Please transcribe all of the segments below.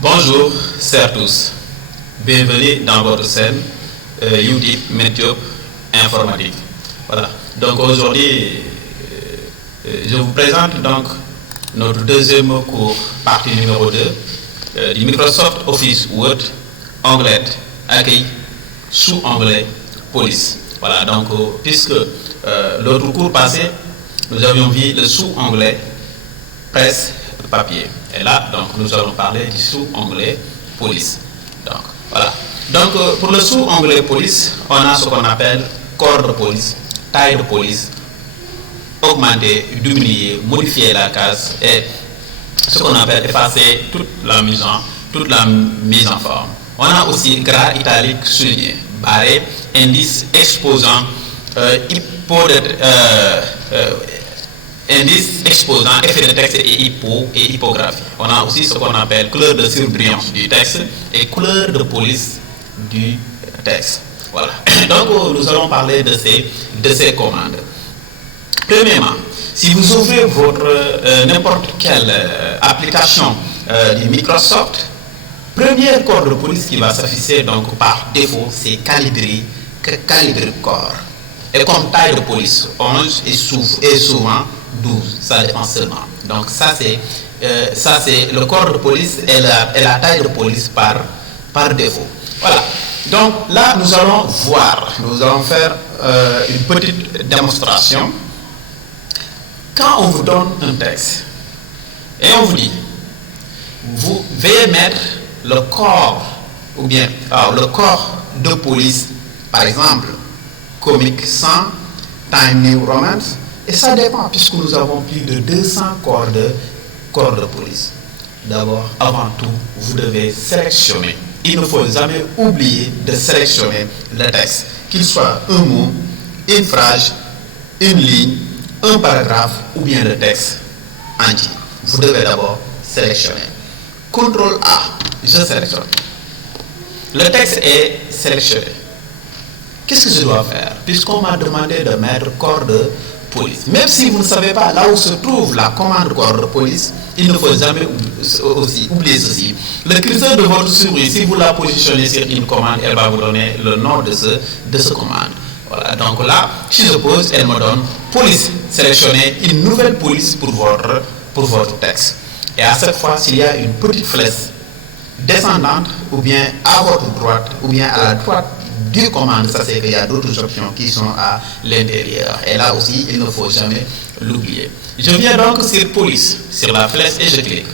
Bonjour, chers tous. Bienvenue dans votre scène UDIP Medjob Informatique. Voilà. Donc aujourd'hui, je vous présente donc notre deuxième cours, partie numéro 2 du Microsoft Office Word, onglet accueil, sous-onglet police. Voilà. Donc puisque l'autre cours passé, nous avions vu le sous-onglet presse papier. Et là, donc, nous allons parler du sous-onglet police. Donc, voilà. Donc, pour le sous-onglet police, on a ce qu'on appelle corps de police, taille de police, augmenter, diminuer, modifier la case et ce qu'on appelle effacer toute la mise en forme. On a aussi gras italique souligné, barré, indice exposant, indice exposant effet de texte et hypographie. On a aussi ce qu'on appelle couleur de surbrillance du texte et couleur de police du texte. Voilà. Donc nous allons parler de ces commandes. Premièrement, si vous ouvrez votre n'importe quelle application du Microsoft, premier corps de police qui va s'afficher donc par défaut, c'est calibré corps. Et comme taille de police, 11 et souvent 12, ça dépend seulement. Donc ça c'est le corps de police et la taille de police par défaut. Voilà. Donc là nous allons faire une petite démonstration. Quand on vous donne un texte et on vous dit, vous veuillez mettre le corps ou bien le corps de police, par exemple comic 100 Time New Romance, et ça dépend puisque nous avons plus de 200 corps de police. D'abord, avant tout, vous devez sélectionner. Il ne faut jamais oublier de sélectionner le texte, qu'il soit un mot, une phrase, une ligne, un paragraphe ou bien le texte entier. Vous devez d'abord sélectionner. CTRL A, je sélectionne. Le texte est sélectionné. Qu'est-ce que je dois faire? Puisqu'on m'a demandé de mettre corps de police. Même si vous ne savez pas là où se trouve la commande corps de police, il ne faut jamais oublier ceci. Le curseur de votre souris, si vous la positionnez sur une commande, elle va vous donner le nom de ce commande. Voilà, donc là, si je pose, elle me donne police. Sélectionnez une nouvelle police pour votre texte. Et à chaque fois, s'il y a une petite flèche descendante, ou bien à votre droite, ou bien à la droite du commande, ça c'est qu'il y a d'autres options qui sont à l'intérieur. Et là aussi, il ne faut jamais l'oublier. Je viens donc sur police, sur la flèche et je clique.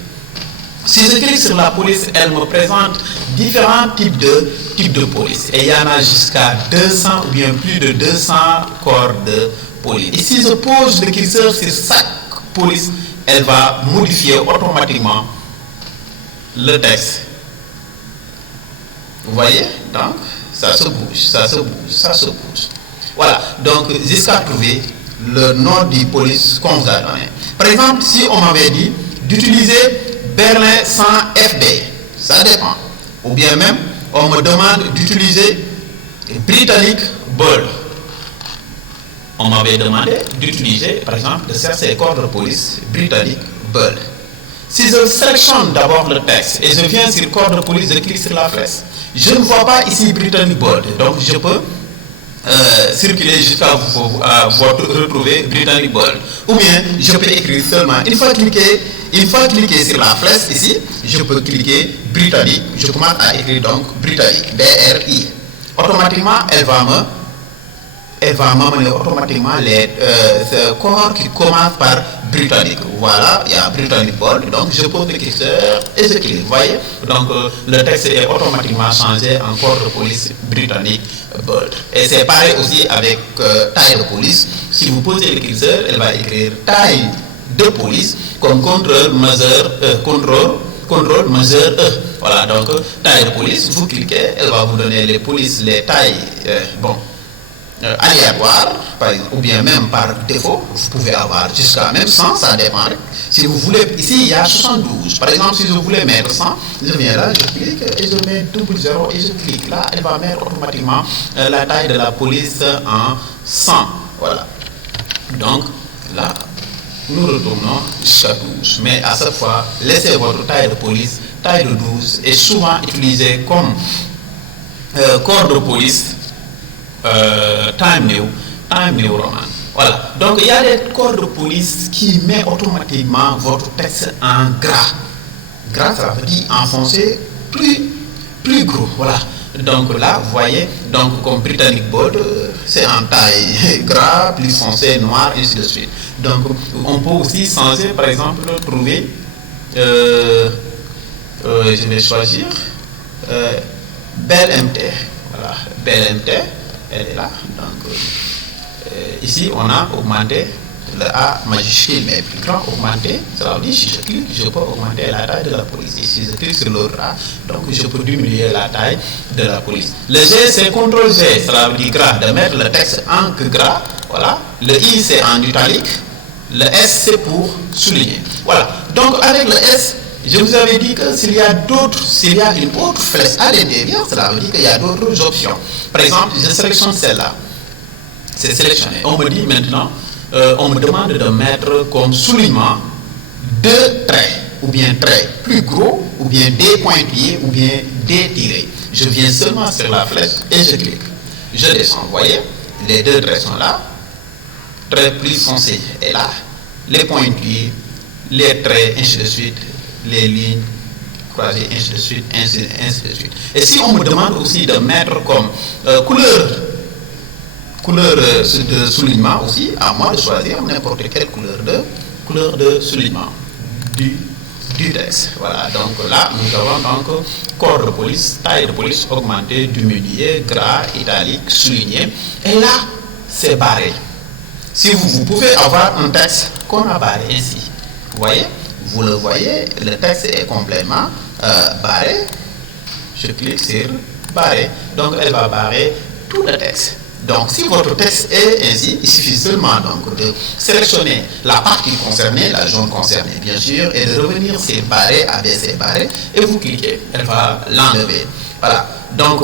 Si je clique sur la police, elle me présente différents types de police. Et il y en a jusqu'à 200 ou bien plus de 200 corps de police. Et si je pose le curseur sur chaque police, elle va modifier automatiquement le texte. Vous voyez? Donc, ça se bouge, ça se bouge, ça se bouge. Voilà, donc jusqu'à trouver le nom du police qu'on vous a donné. Par exemple, si on m'avait dit d'utiliser Berlin 100 FB, ça dépend. Ou bien même, on me demande d'utiliser Britannic Bold. On m'avait demandé d'utiliser, par exemple, de chercher corps de police Britannic Bold. Si je sélectionne d'abord le texte et je viens sur corps de police, je clique sur la flèche. Je ne vois pas ici Britannic Bold, donc je peux circuler jusqu'à retrouver Britannic Bold. Ou bien, je peux écrire seulement, une fois cliqué sur la flèche ici, je peux cliquer Britannic, je commence à écrire donc Britannic, BRI. Automatiquement, elle va m'amener automatiquement les corps qui commencent par Britannique. Voilà, il y a Britannic Bold, donc je pose le curseur et je clique. Vous voyez, donc le texte est automatiquement changé en corps de police Britannic Bold. Et c'est pareil aussi avec taille de police. Si vous posez le curseur, elle va écrire taille de police comme contrôle majeur E. Voilà, donc taille de police, vous cliquez, elle va vous donner les polices, les tailles, aléatoire, par exemple, ou bien même par défaut, vous pouvez avoir jusqu'à même 100, ça dépend. Si vous voulez, ici il y a 72. Par exemple, si je voulais mettre 100, je viens là, je clique et je mets 00 et je clique là, elle va mettre automatiquement la taille de la police en 100. Voilà. Donc là, nous retournons jusqu'à 12. Mais à chaque fois, laissez votre taille de police taille de 12 est souvent utilisé comme corps de police Time New Roman. Voilà. Donc il y a des corps de police qui mettent automatiquement votre texte en gras. Gras, ça veut dire enfoncé plus gros. Voilà. Donc là, vous voyez, donc comme Britannic Bold, c'est en taille gras, plus foncé, noir, et ainsi de suite. Donc on peut aussi changer, par exemple, trouver, je vais choisir Belle MT. Voilà, Belle MT, elle est là. Donc ici, on a augmenté le A majuscule, mais plus grand, augmenté. Ça veut dire, si je clique, je peux augmenter la taille de la police. Et si je clique sur l'autre A, donc je peux diminuer la taille de la police. Le G, c'est CTRL G, ça veut dire gras, de mettre le texte en gras. Voilà. Le I, c'est en italique. Le S, c'est pour souligner. Voilà. Donc, avec le S, je vous avais dit que s'il y a une autre flèche à l'intérieur, cela veut dire qu'il y a d'autres options. Par exemple, je sélectionne celle-là. C'est sélectionné. On me dit maintenant, on me demande de mettre comme soulignement 2 traits, ou bien traits plus gros, ou bien des pointillés, ou bien des tirés. Je viens seulement sur la flèche et je clique. Je descends, vous voyez, les 2 traits sont là, traits plus foncés est là, les pointillés, les traits, ainsi de suite, les lignes croisées, ainsi de suite, ainsi de suite. Et si on me demande aussi de mettre comme couleur de soulignement aussi, à moi de choisir n'importe quelle couleur de soulignement du texte. Voilà, donc là, nous avons donc corps de police, taille de police augmentée, diminuée, gras, italique, souligné. Et là, c'est barré. Si vous pouvez avoir un texte qu'on a barré ainsi. Vous le voyez, le texte est complètement barré. Je clique sur barré. Donc, elle va barrer tout le texte. Donc, si votre texte est ainsi, il suffit seulement donc de sélectionner la partie concernée, la zone concernée, bien sûr, et de revenir sur barré, abaisser barré, et vous cliquez. Elle va l'enlever. Voilà. Donc,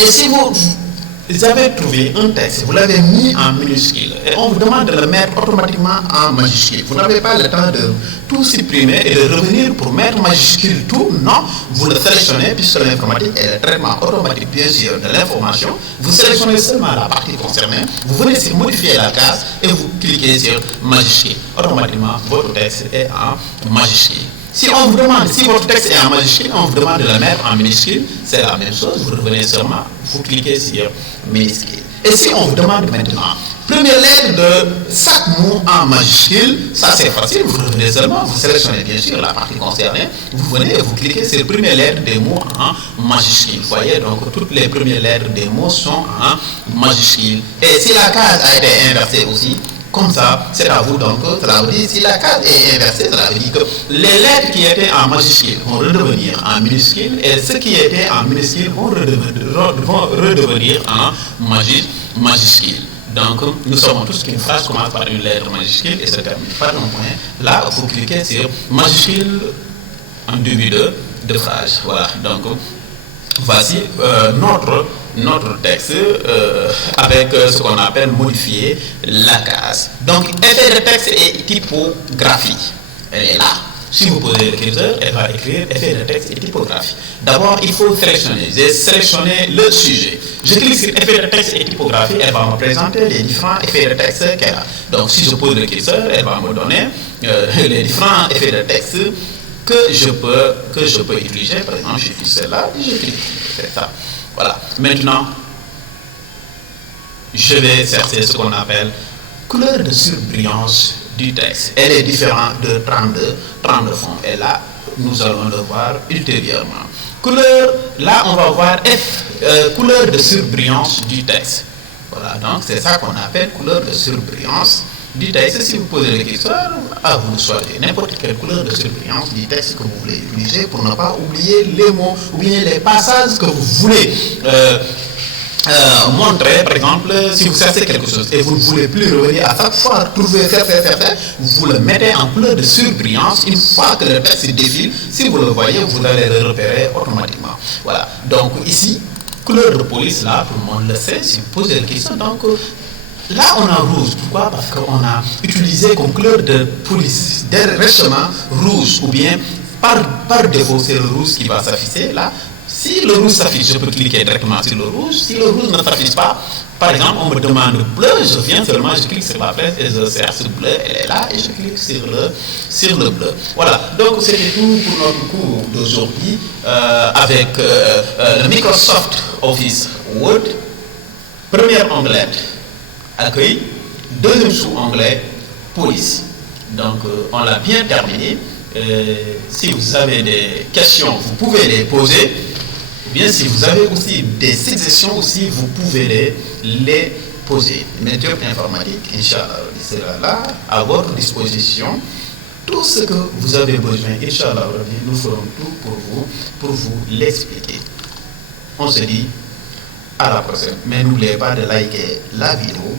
et si vous avez trouvé un texte, vous l'avez mis en minuscule, et on vous demande de le mettre automatiquement en majuscule. Vous n'avez pas le temps de tout supprimer et de revenir pour mettre majuscule tout. Non, vous le sélectionnez, puisque l'informatique est le traitement automatique, bien sûr, de l'information. Vous sélectionnez seulement la partie concernée, vous venez sur modifier la case et vous cliquez sur majuscule. Automatiquement, votre texte est en majuscule. Si on vous demande, si votre texte est en majuscule, on vous demande de le mettre en minuscule, c'est la même chose, vous revenez seulement, vous cliquez sur minuscule. Et si on vous demande maintenant, première lettre de chaque mot en majuscule, ça c'est facile, vous revenez seulement, vous sélectionnez bien sûr la partie concernée, vous venez et vous cliquez sur première lettre des mots en majuscule. Vous voyez, donc toutes les premières lettres des mots sont en majuscule. Et si la case a été inversée aussi, comme ça, c'est à vous donc, cela veut dire, si la case est inversée, cela veut dire que les lettres qui étaient en majuscule vont redevenir en minuscule et ceux qui étaient en minuscule vont redevenir en majuscule. Donc, nous savons tous qu'une phrase commence par une lettre majuscule et se termine par un point. Là, vous cliquez sur majuscule en début de phrase. Voilà, donc, voici notre texte avec ce qu'on appelle modifier la case. Donc, effet de texte et typographie. Elle est là. Si vous posez le curseur, elle va écrire effet de texte et typographie. D'abord, il faut sélectionner. J'ai sélectionné le sujet. Je clique sur effet de texte et typographie, elle va me présenter les différents effets de texte qu'elle a. Donc, si je pose le curseur, elle va me donner les différents effets de texte que je peux utiliser. Par exemple, j'utilise celle-là et je clique. C'est ça. Voilà. Maintenant, je vais chercher ce qu'on appelle couleur de surbrillance du texte. Elle est différente de 32 fonds. Et là, nous allons le voir ultérieurement. Couleur, là, on va voir couleur de surbrillance du texte. Voilà, donc c'est ça qu'on appelle couleur de surbrillance du texte. Si vous posez le curseur, à vous de choisir n'importe quelle couleur de surbrillance du texte que vous voulez utiliser pour ne pas oublier les mots ou bien les passages que vous voulez montrer. Par exemple, si vous cherchez quelque chose et vous ne voulez plus revenir à chaque fois trouver, faire, vous le mettez en couleur de surbrillance. Une fois que le texte défile, si vous le voyez, vous allez le repérer automatiquement. Voilà, donc ici, couleur de police, là, tout le monde le sait, si vous posez la question, donc là on a rouge. Pourquoi? Parce qu'on a utilisé comme couleur de police récemment rouge ou bien par défaut, c'est le rouge qui va s'afficher là. Si le rouge s'affiche, je peux cliquer directement sur le rouge. Si le rouge ne s'affiche pas, par exemple, on me demande bleu, je viens seulement, je clique sur la flèche et je cherche bleu, elle est là, et je clique sur le bleu. Voilà, donc c'était tout pour notre cours d'aujourd'hui avec le Microsoft Office Word. Premier onglet, accueil. Deuxième sous-onglet, police. Donc, on l'a bien terminé. Si vous avez des questions, vous pouvez les poser. Ou bien, si vous avez aussi des suggestions, aussi, vous pouvez les poser. Méthode informatique, Inch'Allah, sera là à votre disposition. Tout ce que vous avez besoin, Inch'Allah, nous ferons tout pour vous l'expliquer. On se dit à la prochaine. Mais n'oubliez pas de liker la vidéo,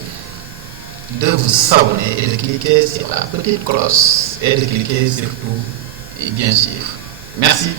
de vous abonner et de cliquer sur la petite cloche et de cliquer sur tout et bien sûr. Merci.